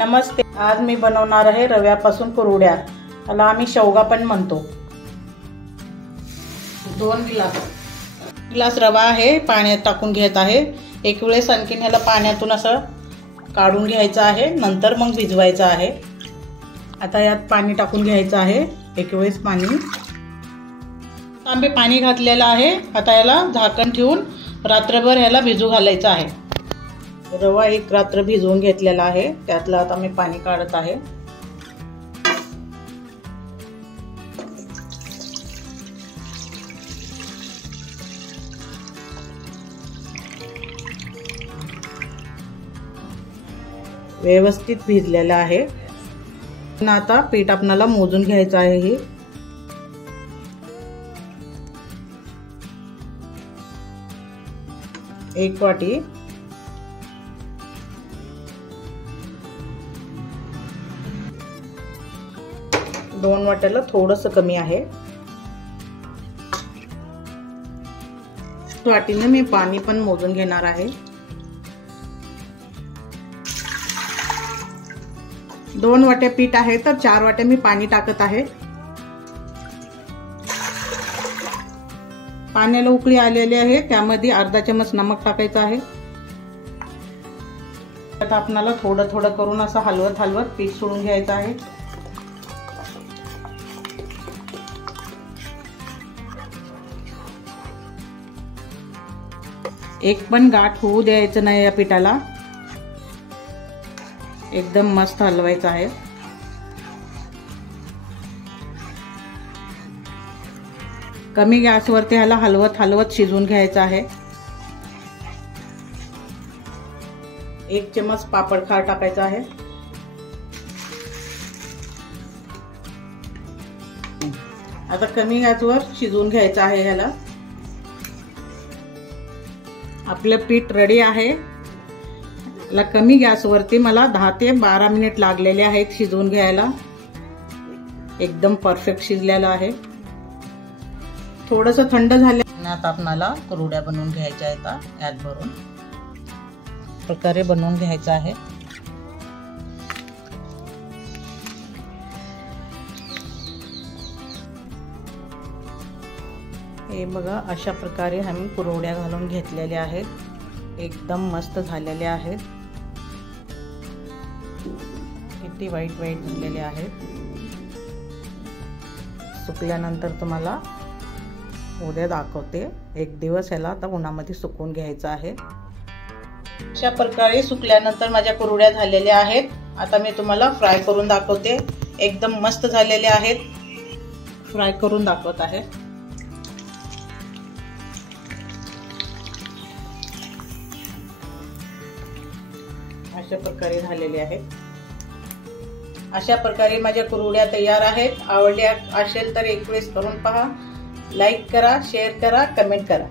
नमस्ते, आज मी बनवणार आहे रव्यापासून कुरवड्या। त्याला आम्ही शेवगा पण म्हणतो। 2 ग्लास रवा आहे, पाण्यात टाकून घेत आहे। एक वेळेस आणखीन ह्याला पाण्यातून असं काढून घ्यायचं आहे, नंतर मग भिजवायचं आहे। आता यात पाणी टाकून घ्यायचं आहे, एक वेळेस पाणी। आंबे पाणी घातलेलं आहे। आता याला झाकण ठेवून रात्रभर याला भिजू घालायचं आहे। रवा एक रात्र भिजवून घेतलेला आहे, त्यातलं आता मी पाणी काढत आहे। व्यवस्थित भिजलेला आहे। आता पीठ आपल्याला मोजून घ्यायचं आहे। हे 1 वाटी, 2 वाट्याला थोडंसं कमी आहे। वाटीने मी पाणी पण मोजून घेणार आहे। 2 वाट्या पीठ आहे तर 4 वाट्या मी पाणी टाकत आहे। पाण्याला उकळी आलेली आहे, त्यामध्ये अर्धा चमच नमक टाकायचं आहे। आता आपल्याला थोडं थोडं करून असं हलवत पीठ सोडून घ्यायचं आहे। एक पण गाठ होऊ द्यायचं नाही या पिठाला, एकदम मस्त हलवायचं आहे। कमी गॅसवरती ह्याला हलवत शिजवून घ्यायचं आहे। 1 चमच पापड खार टाकायचा आहे। आता कमी गॅसवर शिजवून घ्यायचं आहे ह्याला। आपलं पीठ रेडी आहे। याला कमी गॅसवरती मला 10 ते 12 मिनिट लागलेले आहेत शिजवून घ्यायला। एकदम परफेक्ट शिजलेलं आहे। थोडंसं थंड झाले आता आपल्याला कुरवड्या बनवून घ्यायच्या आहेत। यात भरून प्रकारे बनवून घ्यायचं आहे। हे बघा, अशा प्रकारे आम्ही कुरवड्या घालून घेतलेल्या आहेत। एकदम मस्त झालेले आहेत। किती वाईट झालेले आहेत। सुकल्यानंतर तुम्हाला उद्या दाखवते। एक दिवस याला आता उन्हामध्ये सुकवून घ्यायचं आहे। अशा प्रकारे सुकल्यानंतर माझ्या कुरवड्या झालेल्या आहेत। आता मी तुम्हाला फ्राय करून दाखवते। एकदम मस्त झालेले आहेत। फ्राय करून दाखवत आहे। अशा प्रकारे झालेले आहेत। अशा प्रकारे माझ्या कुरवड्या तयार आहेत। आवडल्या असेल तर एक वेळेस करून पहा। लाईक करा, शेअर करा, कमेंट करा।